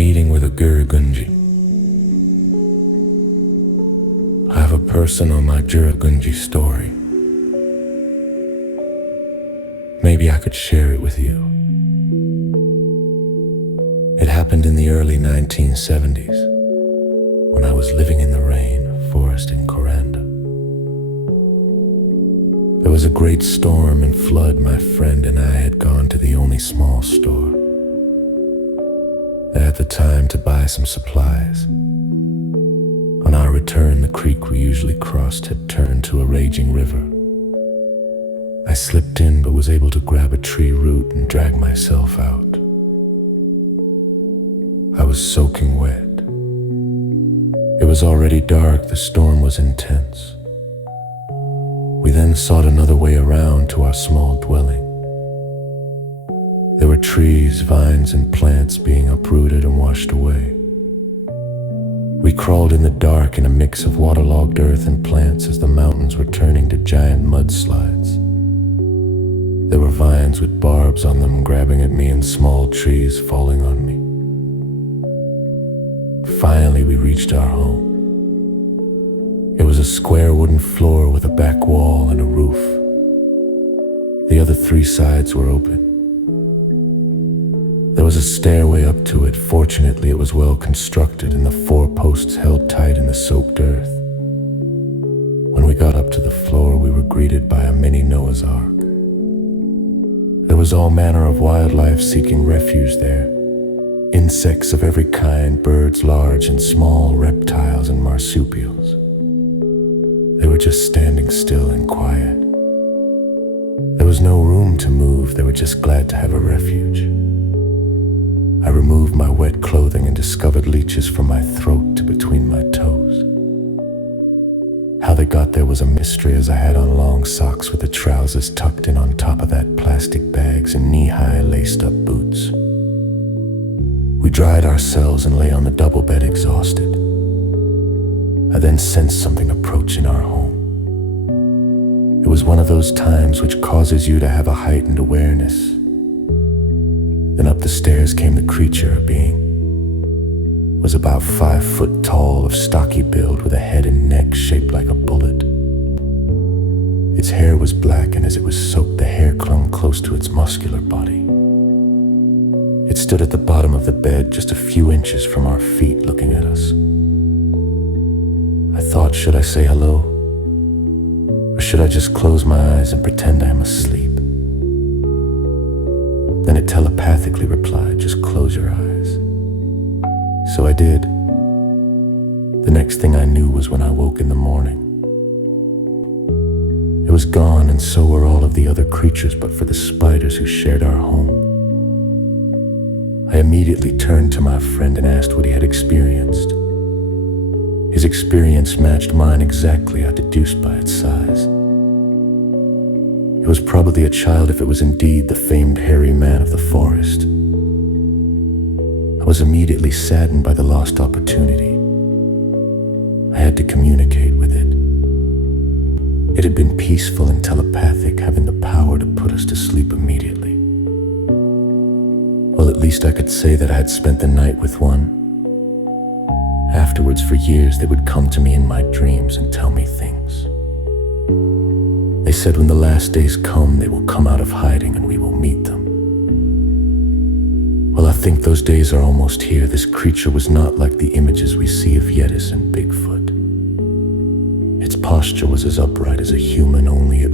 meeting with a Girragundi. I have a person on my Girragundi story. Maybe I could share it with you. It happened in the early 1970s, when I was living in the rain, a forest in Girragundi. There was a great storm and flood. My friend and I had gone to the only small store that had the time to buy some supplies. On our return, the creek we usually crossed had turned to a raging river. I slipped in but was able to grab a tree root and drag myself out. I was soaking wet. It was already dark, the storm was intense. We then sought another way around to our small dwelling. There were trees, vines, and plants being uprooted and washed away. We crawled in the dark in a mix of waterlogged earth and plants as the mountains were turning to giant mudslides. There were vines with barbs on them grabbing at me and small trees falling on me. Finally, we reached our home. It was a square wooden floor with a back wall and a roof. The other 3 sides were open. There was a stairway up to it. Fortunately, it was well constructed and the 4 posts held tight in the soaked earth. When we got up to the floor, we were greeted by a mini Noah's Ark. There was all manner of wildlife seeking refuge there. Insects of every kind, birds large and small, reptiles and marsupials. They were just standing still and quiet. There was no room to move. They were just glad to have a refuge. I removed my wet clothing and discovered leeches from my throat to between my toes. How they got there was a mystery, as I had on long socks with the trousers tucked in on top of that, plastic bags, and knee-high laced-up boots. We dried ourselves and lay on the double bed exhausted. I then sensed something approach in our home. It was one of those times which causes you to have a heightened awareness. Then up the stairs came the creature. A being. It was about 5 foot tall, of stocky build, with a head and neck shaped like a bullet. Its hair was black, and as it was soaked, the hair clung close to its muscular body. It stood at the bottom of the bed, just a few inches from our feet, looking at us. I thought, should I say hello? Or should I just close my eyes and pretend I am asleep? Then it telepathically replied, just close your eyes. So I did. The next thing I knew was when I woke in the morning. It was gone, and so were all of the other creatures but for the spiders who shared our home. I immediately turned to my friend and asked what he had experienced. His experience matched mine exactly, I deduced by its size. It was probably a child if it was indeed the famed hairy man of the forest. I was immediately saddened by the lost opportunity. I had to communicate with it. It had been peaceful and telepathic, having the power to put us to sleep immediately. Well, at least I could say that I had spent the night with one. Afterwards, for years, they would come to me in my dreams and tell me things. They said when the last days come, they will come out of hiding and we will meet them. Well, I think those days are almost here. This creature was not like the images we see of Yetis and Bigfoot. Its posture was as upright as a human, only it